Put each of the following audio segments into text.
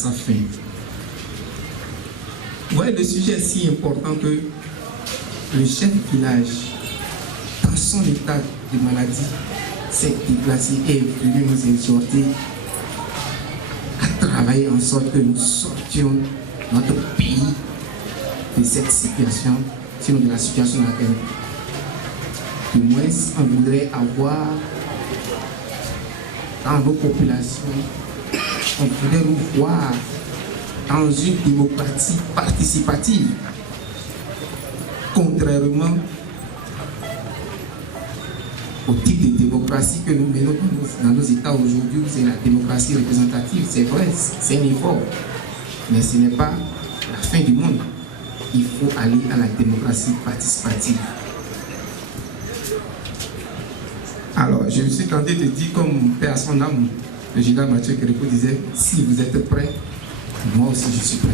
sa fin. Vous voyez, le sujet est si important que le chef du village, dans son état de maladie, s'est déplacé et est venu nous exhorter à travailler en sorte que nous sortions notre pays de cette situation, sinon de la situation dans laquelle du moins on voudrait avoir dans nos populations, on voudrait nous voir dans une démocratie participative, contrairement au type de démocratie que nous menons dans nos États aujourd'hui, c'est la démocratie représentative, c'est vrai, c'est un effort, mais ce n'est pas la fin du monde. Il faut aller à la démocratie participative. Alors, je me suis tenté de dire, comme mon père à son âme, le général Mathieu Kérékou disait, si vous êtes prêts, moi aussi je suis prêt.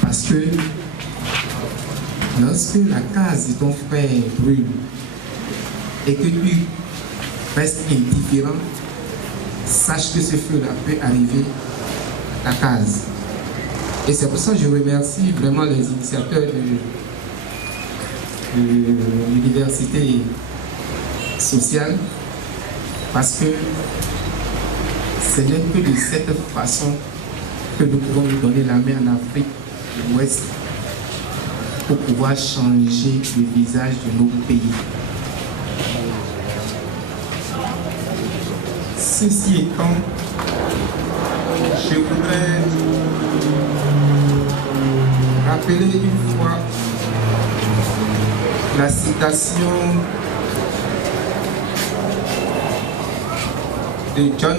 Parce que lorsque la case de ton frère brûle et que tu restes indifférent, sache que ce feu-là peut arriver à ta case. Et c'est pour ça que je remercie vraiment les initiateurs de l'université sociale, parce que ce n'est que de cette façon que nous pouvons nous donner la main en Afrique de l'Ouest pour pouvoir changer le visage de nos pays. Ceci étant, je voudrais rappeler une fois la citation de John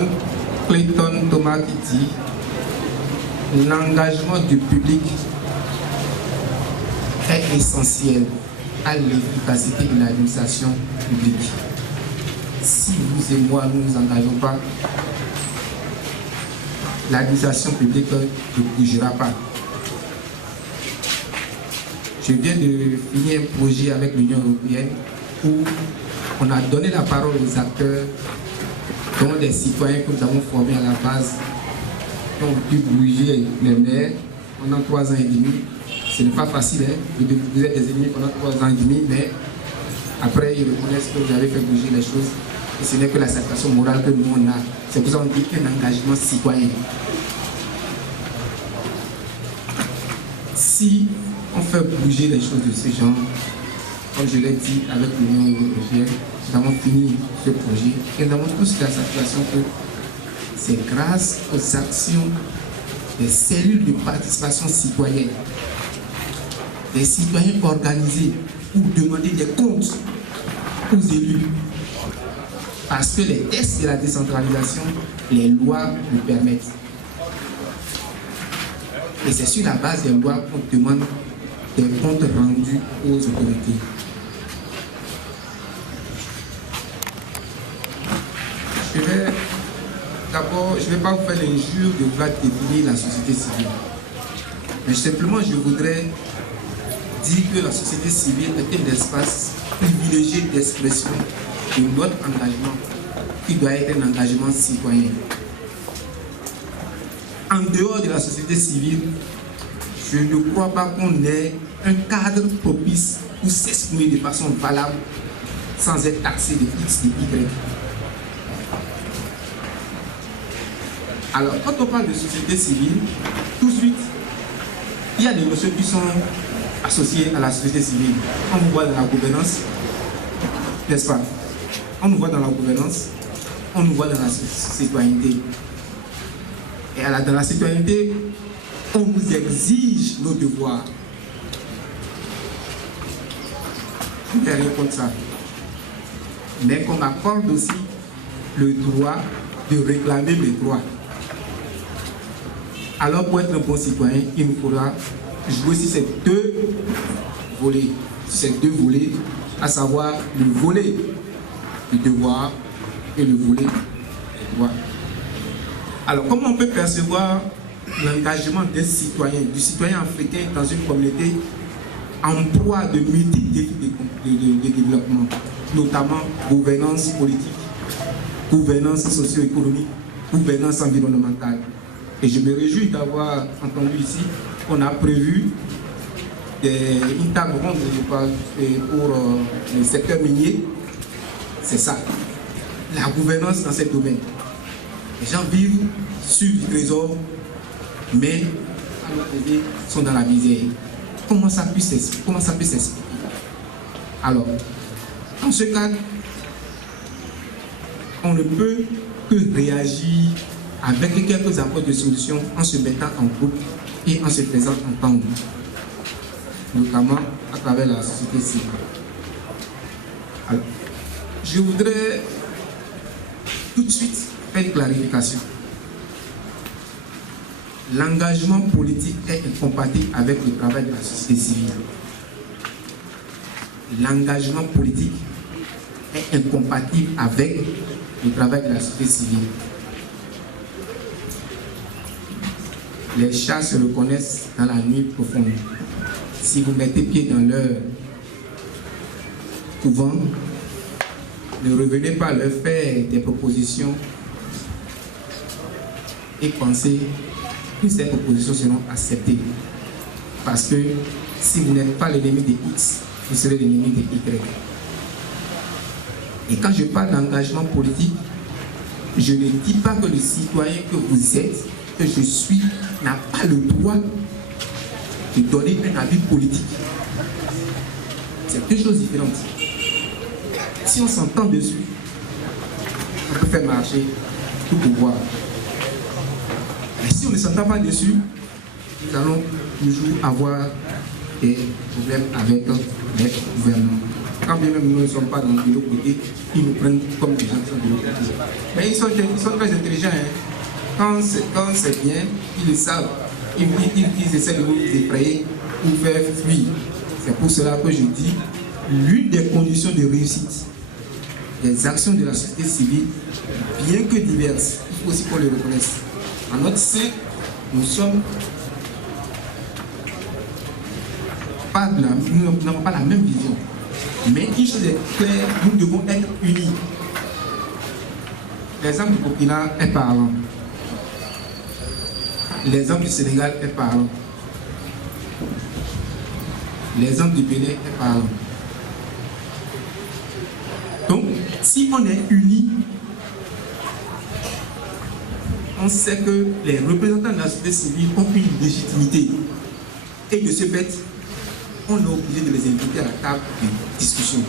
Clayton Thomas qui dit: l'engagement du public est essentiel à l'efficacité de l'administration publique. Si vous et moi nous ne nous engageons pas, l'administration publique ne bougera pas. Je viens de finir un projet avec l'Union européenne où on a donné la parole aux acteurs, dont les citoyens que nous avons formés à la base, qui ont pu bouger les maires pendant 3 ans et demi. Ce n'est pas facile, hein? Vous êtes des ennemis pendant 3 ans et demi, mais après ils reconnaissent que vous avez fait bouger les choses. Et ce n'est que la satisfaction morale que nous on a. C'est pour ça qu'on dit un engagement citoyen. Si on fait bouger les choses de ce genre, comme je l'ai dit avec l'Union européenne, nous avons fini ce projet et nous avons tous la satisfaction que c'est grâce aux actions des cellules de participation citoyenne, des citoyens organisés pour demander des comptes aux élus. Parce que les tests de la décentralisation, les lois le permettent. Et c'est sur la base des lois qu'on demande des comptes rendus aux autorités. D'abord, je ne vais pas vous faire l'injure de vouloir définir la société civile. Mais simplement, je voudrais dire que la société civile est un espace privilégié d'expression de notre engagement, qui doit être un engagement citoyen. En dehors de la société civile, je ne crois pas qu'on ait un cadre propice pour s'exprimer de façon valable sans être taxé de X, de Y. Alors, quand on parle de société civile, tout de suite, il y a des notions qui sont associées à la société civile. On nous voit dans la gouvernance, n'est-ce pas? On nous voit dans la gouvernance, on nous voit dans la citoyenneté. Et dans la citoyenneté, on nous exige nos devoirs. Je n'ai rien contre ça. Mais qu'on accorde aussi le droit de réclamer les droits. Alors pour être un bon citoyen, il nous faudra jouer sur ces deux volets, à savoir le volet du devoir et le volet des droits. Alors comment on peut percevoir l'engagement des citoyens, du citoyen africain dans une communauté en proie de multiples défis de développement, notamment gouvernance politique, gouvernance socio-économique, gouvernance environnementale. Et je me réjouis d'avoir entendu ici qu'on a prévu une table ronde pour le secteur minier. C'est ça, la gouvernance dans ce domaine. Les gens vivent sur du trésor, mais à l'autre côté sont dans la misère. Comment ça peut s'expliquer? Alors, dans ce cas, on ne peut que réagir avec quelques apports de solutions en se mettant en groupe et en se faisant entendre, notamment à travers la société civile. Alors, je voudrais tout de suite faire une clarification. L'engagement politique est incompatible avec le travail de la société civile. L'engagement politique est incompatible avec le travail de la société civile. Les chats se reconnaissent dans la nuit profonde. Si vous mettez pied dans leur couvent, ne revenez pas leur faire des propositions et pensez que ces propositions seront acceptées. Parce que si vous n'êtes pas l'ennemi de X, vous serez l'ennemi de Y. Et quand je parle d'engagement politique, je ne dis pas que le citoyen que vous êtes, que je suis, n'a pas le droit de donner un avis politique. C'est deux choses différentes. Si on s'entend dessus, on peut faire marcher tout pouvoir. Mais si on ne s'entend pas dessus, nous allons toujours avoir des problèmes avec les gouvernements. Quand bien même nous ne sommes pas de l'autre côté, ils nous prennent comme des gens qui sont de l'autre côté. Mais ils sont très intelligents. Hein. Quand c'est bien, ils le savent. Ils essaient de nous effrayer ou faire fuir. C'est pour cela que je dis, l'une des conditions de réussite des actions de la société civile, bien que diverses, il faut aussi qu'on le reconnaisse. En notre sein, nous n'avons pas la même vision. Mais une chose est claire, nous devons être unis. L'exemple du Burkina est parlant. L'exemple du Sénégal est parlant. L'exemple du Bénin est parlant. Donc, si on est unis, on sait que les représentants de la société civile ont une légitimité. Et de ce fait, on est obligé de les inviter à la table de discussion.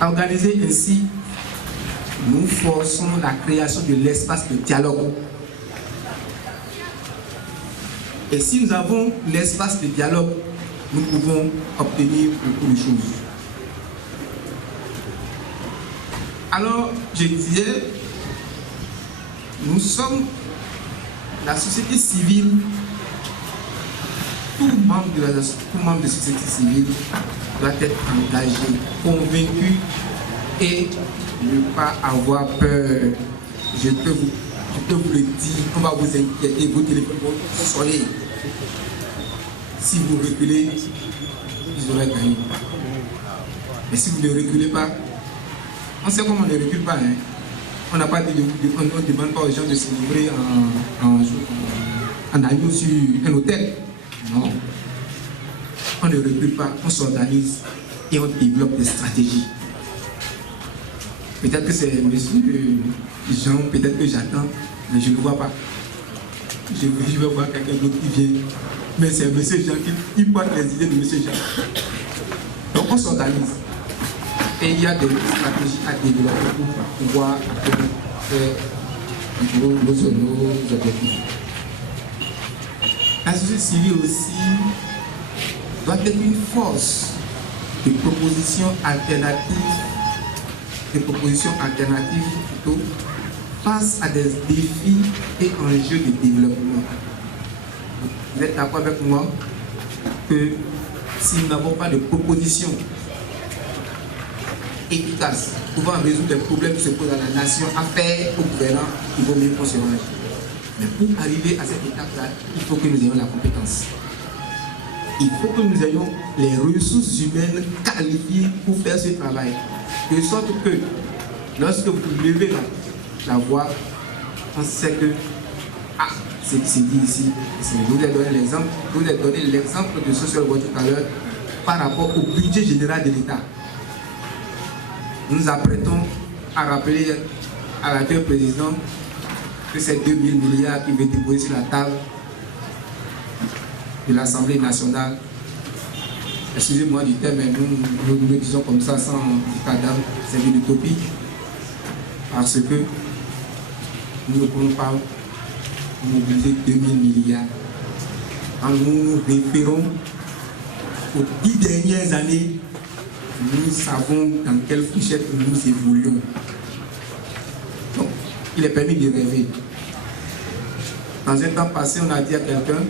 Organiser ainsi, nous forçons la création de l'espace de dialogue. Et si nous avons l'espace de dialogue, nous pouvons obtenir beaucoup de choses. Alors, je disais, nous sommes la société civile, tout membre de la société civile doit être engagé, convaincu et ne pas avoir peur. Je peux vous le dire, on va vous inquiéter, vos téléphones vont sonner. Si vous reculez, ils auraient gagné. Mais si vous ne reculez pas, on sait comment on ne recule pas. Hein. On n'a pas on ne demande pas aux gens de se livrer en allant sur un hôtel. Non. On ne recule pas, on s'organise et on développe des stratégies. Peut-être que c'est monsieur Jean, peut-être que j'attends, mais je ne vois pas. Je vais voir quelqu'un d'autre qui vient. Mais c'est monsieur Jean qui porte les idées de monsieur Jean. Donc on s'organise. Et il y a des stratégies à développer pour pouvoir faire nos objectifs. La société civile aussi doit être une force de propositions alternatives, plutôt, face à des défis et enjeux de développement. Vous êtes d'accord avec moi que si nous n'avons pas de propositions efficaces pouvant résoudre les problèmes qui se posent à la nation, à faire au gouvernement, il vaut mieux qu'on se range. Mais pour arriver à cette étape-là, il faut que nous ayons la compétence. Il faut que nous ayons les ressources humaines qualifiées pour faire ce travail. De sorte que lorsque vous levez la voix, on sait que Ah, c'est dit ici. Je vous ai donné l'exemple de Social World tout à l'heure par rapport au budget général de l'État. Nous nous apprêtons à rappeler à l'actuel président que c'est 2 000 milliards qu'il veut déposer sur la table de l'Assemblée nationale. Excusez-moi du terme, mais nous le disons comme ça sans état d'âme, c'est une utopie. Parce que nous ne pouvons pas mobiliser 2 000 milliards. Quand nous nous référons aux 10 dernières années, nous savons dans quelle fourchette nous évoluons. Donc, il est permis de rêver. Dans un temps passé, on a dit à quelqu'un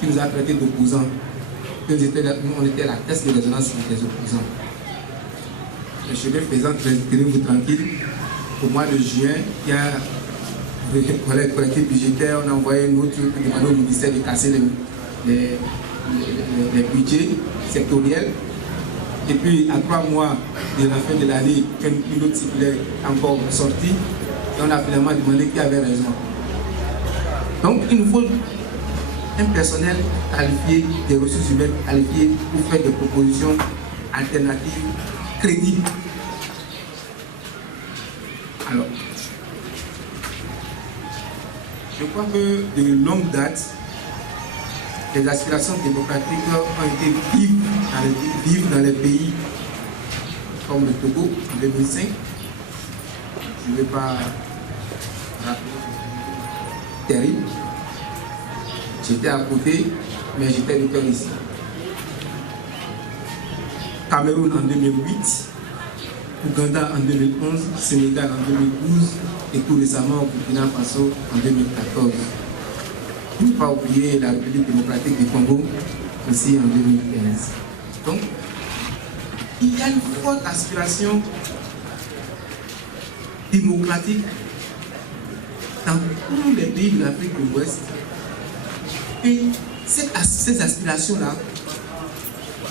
qui nous a traité d'opposants que nous, on était la caisse de résonance des opposants. Le chemin faisant, tenez-vous tranquille. Au mois de juin, il y a le collectif budgétaire, on a envoyé une autre demande au ministère de casser les budgets sectoriels. Et puis, à 3 mois de la fin de l'année, une autre circulaire encore sortie, et on a finalement demandé qui avait raison. Donc, il nous faut un personnel qualifié, des ressources humaines qualifiées pour faire des propositions alternatives, crédibles. Alors, je crois que de longue date, les aspirations démocratiques ont été vives dans les pays comme le Togo en 2005. Je ne vais pas rappeler, terrible. J'étais à côté, mais j'étais de cœur ici. Cameroun en 2008, Ouganda en 2011, Sénégal en 2012 et tout récemment au Burkina Faso en 2014. Il ne faut pas oublier la République démocratique du Congo aussi en 2015. Donc, il y a une forte aspiration démocratique dans tous les pays de l'Afrique de l'Ouest. Et ces aspirations-là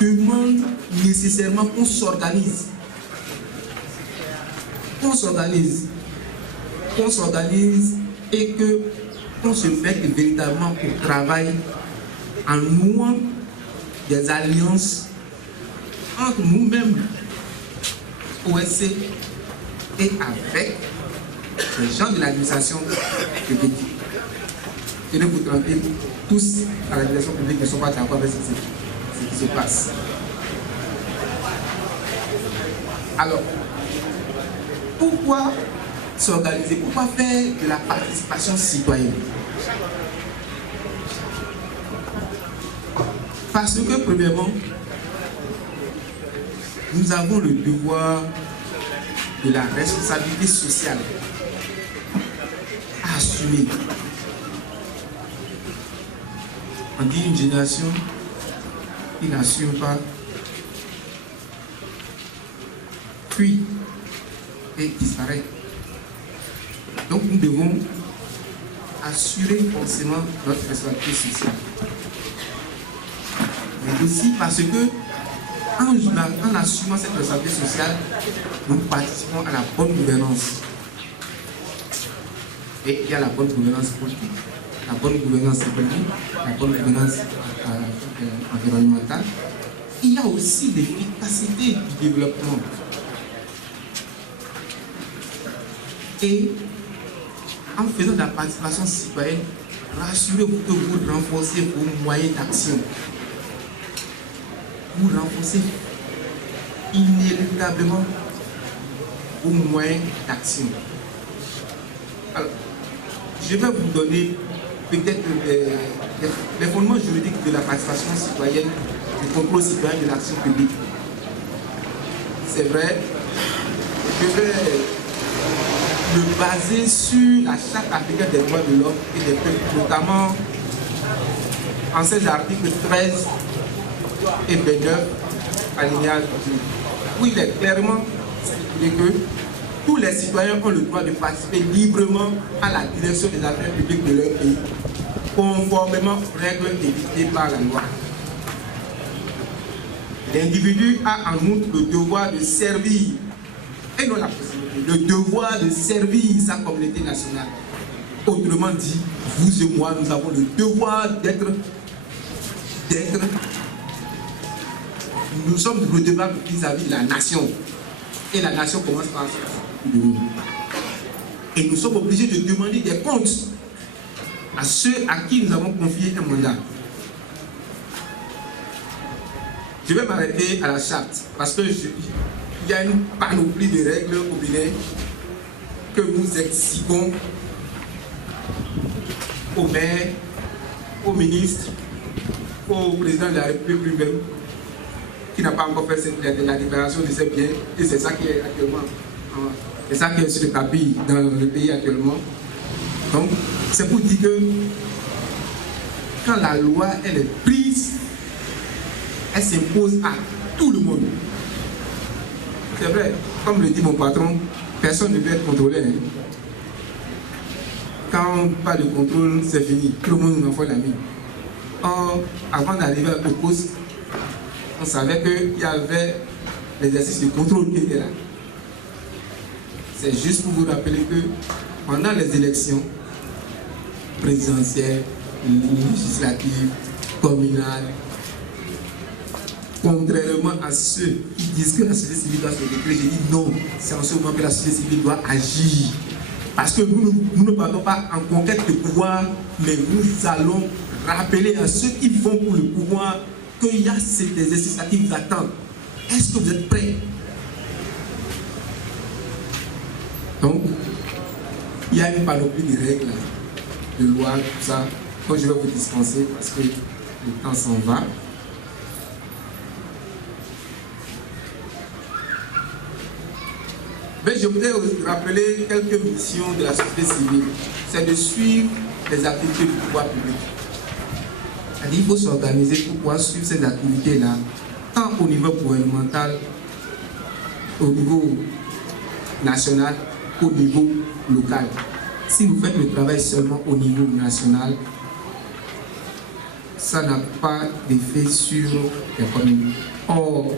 demandent nécessairement qu'on s'organise. Qu'on s'organise et qu'on se mette véritablement au travail en nouant des alliances entre nous-mêmes, OSC, et avec les gens de l'administration publique. Tenez-vous tranquille, tous à l'administration publique ne sont pas d'accord avec ce qui se passe. Alors, pourquoi s'organiser? Pourquoi faire de la participation citoyenne? Parce que, premièrement, nous avons le devoir de la responsabilité sociale à assumer. On dit une génération qui n'assume pas fuit et disparaît. Donc nous devons assurer forcément notre responsabilité sociale. Mais aussi parce que en assumant cette responsabilité sociale, nous participons à la bonne gouvernance. Et il y a la bonne gouvernance politique, la bonne gouvernance économique, la bonne gouvernance environnementale. Il y a aussi l'efficacité du développement. Et en faisant de la participation citoyenne, rassurez-vous que vous renforcez vos moyens d'action. Vous renforcez inéluctablement vos moyens d'action. Alors, je vais vous donner peut-être les fondements juridiques de la participation citoyenne, du contrôle citoyen de l'action publique. C'est vrai, je vais me baser sur la Charte africaine des droits de l'homme et des peuples, notamment en ces articles 13 et 29, alinéa 2, où il est clairement stipulé que tous les citoyens ont le droit de participer librement à la direction des affaires publiques de leur pays, conformément aux règles édictées par la loi. L'individu a en outre le devoir de servir, et non la possibilité, le devoir de servir sa communauté nationale Autrement dit, vous et moi, nous avons le devoir d'être. Nous sommes redevables vis-à-vis de la nation. Et la nation commence par nous. Et nous sommes obligés de demander des comptes à ceux à qui nous avons confié un mandat. Je vais m'arrêter à la charte parce que il y a une panoplie de règles au Bénin que nous expliquons au maire, au ministre, au président de la République lui-même, qui n'a pas encore fait la déclaration de ses biens, et c'est ça qui est actuellement, c'est ça qui est sur le tapis dans le pays actuellement. Donc, c'est pour dire que quand la loi elle est prise, elle s'impose à tout le monde. C'est vrai, comme le dit mon patron, personne ne peut être contrôlé. Hein. Quand on parle de contrôle, c'est fini. Tout le monde nous envoie la mine. Or, avant d'arriver au poste, on savait qu'il y avait l'exercice de contrôle qui était là. C'est juste pour vous rappeler que pendant les élections présidentielles, législatives, communales, contrairement à ceux qui disent que la société civile doit se déclarer, j'ai dit non, c'est en ce moment que la société civile doit agir. Parce que nous ne partons pas en conquête de pouvoir, mais nous allons rappeler à ceux qui vont pour le pouvoir qu'il y a cet exercice-là qui vous attend. Est-ce que vous êtes prêts? Donc, il y a une panoplie de règles, de lois, tout ça, que je vais vous dispenser parce que le temps s'en va. Mais je voudrais vous rappeler quelques missions de la société civile. C'est de suivre les activités du pouvoir public. C'est-à-dire qu'il faut s'organiser pour pouvoir suivre ces activités-là, tant au niveau gouvernemental, au niveau national, au niveau local. Si vous faites le travail seulement au niveau national, ça n'a pas d'effet sur les communes. Or,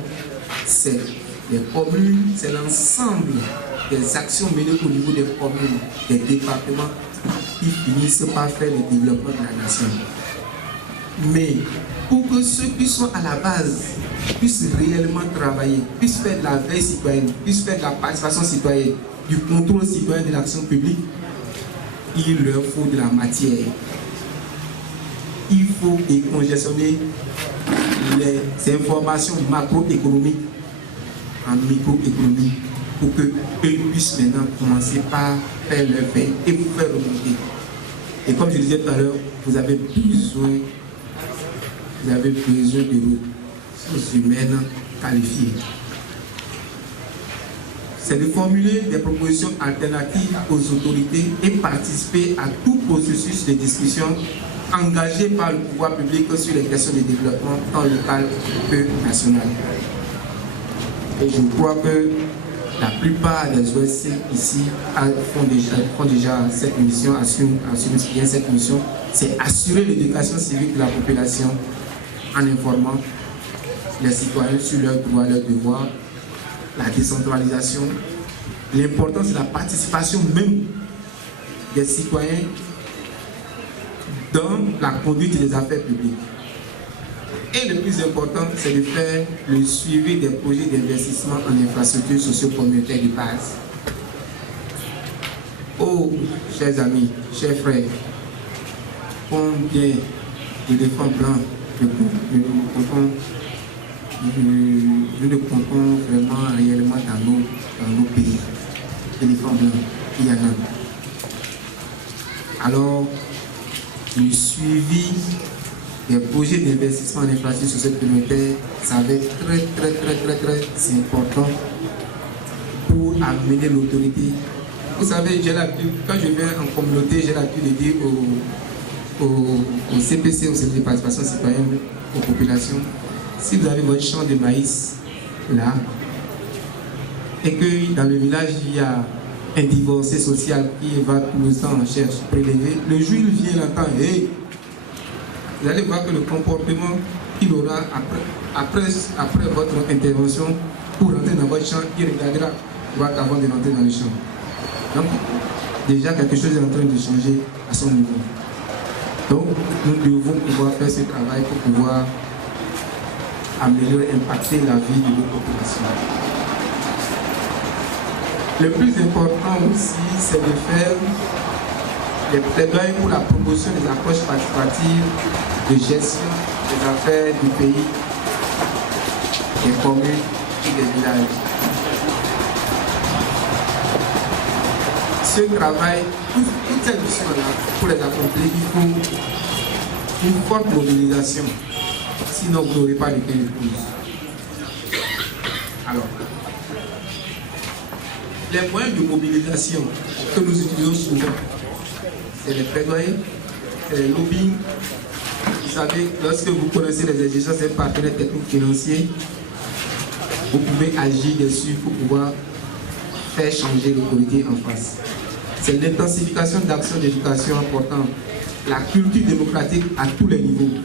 c'est les communes, c'est l'ensemble des actions menées au niveau des communes, des départements qui finissent par faire le développement de la nation. Mais pour que ceux qui sont à la base puissent réellement travailler, puissent faire de la veille citoyenne, puissent faire de la participation citoyenne, du contrôle citoyen de l'action publique, il leur faut de la matière. Il faut décongestionner les informations macroéconomiques en microéconomie pour qu'eux puissent maintenant commencer par faire leur veille et vous faire remonter. Et comme je disais tout à l'heure, vous avez besoin de ressources humaines qualifiées. C'est de formuler des propositions alternatives aux autorités et participer à tout processus de discussion engagé par le pouvoir public sur les questions de développement tant local que national. Et je crois que la plupart des OSC ici font déjà cette mission, assument bien cette mission, c'est assurer l'éducation civique de la population en informant les citoyens sur leurs droits, leurs devoirs, la décentralisation, l'importance de la participation même des citoyens dans la conduite des affaires publiques. Et le plus important, c'est de faire le suivi des projets d'investissement en infrastructures socio-communautaires de base. Oh, chers amis, chers frères, combien d'éléphants blancs nous ne comptons vraiment réellement dans nos pays. Éléphants blancs, il y en a. Alors, le suivi des projets d'investissement en infrastructure socio-communautaire, ça va être très important pour amener l'autorité. Vous savez, j'ai l'habitude, quand je viens en communauté, j'ai l'habitude de dire au CPC, au Centre de participation citoyenne, aux populations, si vous avez votre champ de maïs là, et que dans le village il y a un divorcé social qui va tout le temps en cherche prélever, le jour il vient l'entendre, hey, vous allez voir que le comportement qu'il aura après votre intervention pour rentrer dans votre champ, il regardera droit avant de rentrer dans le champ. Donc, déjà quelque chose est en train de changer à son niveau. Donc, nous devons pouvoir faire ce travail pour pouvoir améliorer, impacter la vie de nos populations. Le plus important aussi, c'est de faire les plaidoyers pour la promotion des approches participatives de gestion des affaires du pays, des communes et des villages. Ce travail, toutes ces missions-là, pour les accomplir, il faut une forte mobilisation. Sinon, vous n'aurez pas de gain de cause. Alors, les moyens de mobilisation que nous utilisons souvent, c'est les plaidoyers, c'est les lobbying. Vous savez, lorsque vous connaissez les exigences des partenaires techniques financiers, vous pouvez agir dessus pour pouvoir faire changer l'autorité en face. C'est l'intensification d'actions d'éducation important, la culture démocratique à tous les niveaux,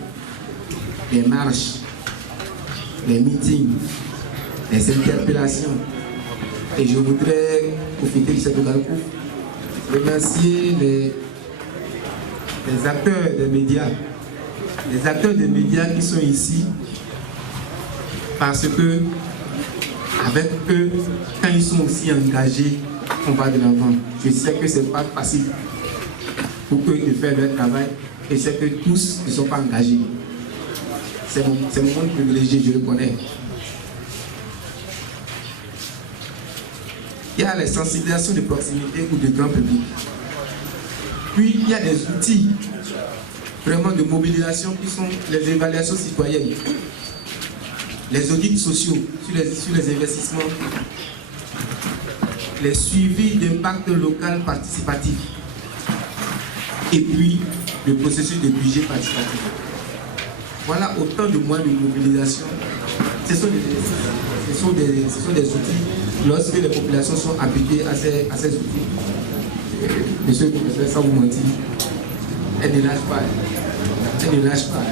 les marches, les meetings, les interpellations. Et je voudrais profiter de cette occasion pour remercier les acteurs des médias, les acteurs des médias qui sont ici, parce que avec eux, quand ils sont aussi engagés, on va de l'avant. Je sais que ce n'est pas facile pour eux de faire leur travail, et c'est que tous ne sont pas engagés. C'est mon monde privilégié, je le connais. Il y a les sensibilisations de proximité ou de grand public. Puis il y a des outils vraiment de mobilisation qui sont les évaluations citoyennes, les audits sociaux sur les investissements, les suivis d'impact local participatif et puis le processus de budget participatif. Voilà autant de moyens de mobilisation. Ce sont des outils lorsque les populations sont habituées à ces outils. Monsieur le professeur, sans vous mentir, elles ne lâchent pas. Elles ne lâchent pas.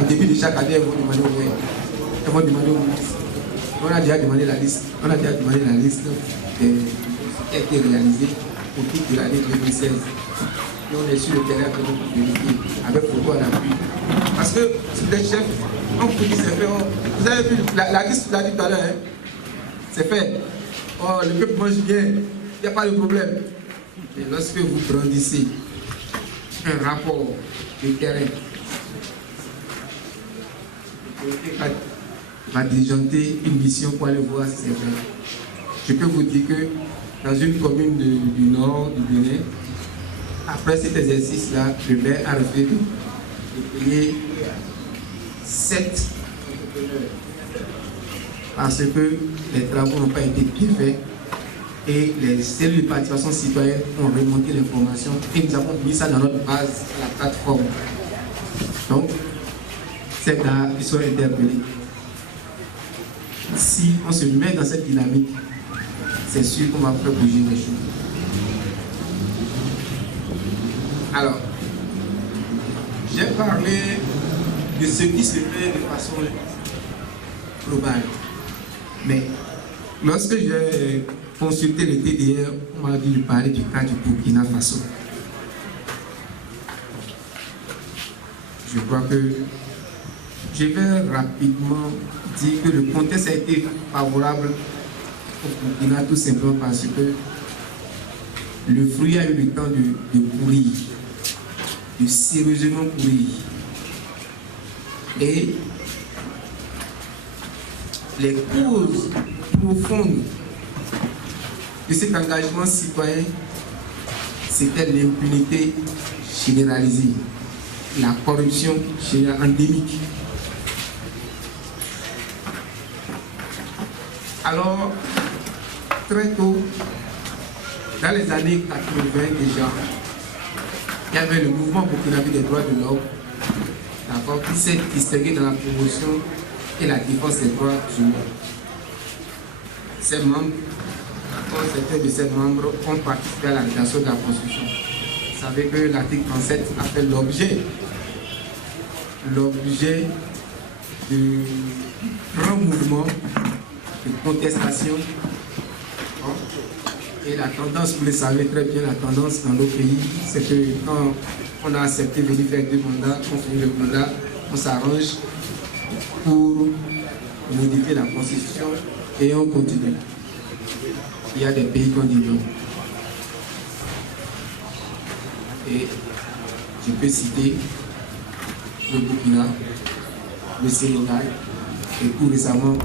En début de chaque année, elles vont demander au maire. Elles vont demander au ministre. On a déjà demandé la liste. On a déjà demandé la liste qui a été réalisée au titre de l'année 2016. Et on est sur le terrain pour vérifier avec photo à l'appui. Parce que c'est des chefs, on vous dit c'est fait. Vous avez vu, la liste, vous l'avez dit tout à l'heure, hein? C'est fait. Oh, le peuple mange bien, il n'y a pas de problème. Et lorsque vous brandissez un rapport de terrain, va diligenter une mission pour aller voir si c'est vrai. Je peux vous dire que dans une commune du nord du Bénin, après cet exercice-là, le maire a refusé de payer 7 entrepreneurs parce que les travaux n'ont pas été bien faits et les cellules de participation citoyenne ont remonté l'information et nous avons mis ça dans notre base, la plateforme. Donc, ces gars, ils sont interpellés. Si on se met dans cette dynamique, c'est sûr qu'on va faire bouger les choses. Alors, j'ai parlé de ce qui se fait de façon globale. Mais lorsque j'ai consulté le TDR, on m'a dit de parler du cas du Burkina Faso. Je crois que je vais rapidement dire que le contexte a été favorable au Burkina tout simplement parce que le fruit a eu le temps de pourrir, de sérieusement pourrir. Et les causes profondes de cet engagement citoyen, c'était l'impunité généralisée, la corruption endémique. Alors, très tôt, dans les années 80 déjà, il y avait le mouvement burkinabé des droits de l'homme, qui s'est distingué dans la promotion et la défense des droits humains. Ces membres, certains de ces membres ont participé à la rédaction de la Constitution. Vous savez que l'article 37 a fait l'objet de grands mouvements de contestation Et la tendance, vous le savez très bien, la tendance dans nos pays, c'est que quand on a accepté de venir faire 2 mandats, on finit le mandat, on s'arrange pour modifier la constitution et on continue. Il y a des pays qui ont dit non. Et je peux citer le Burkina, le Sénégal et tout récemment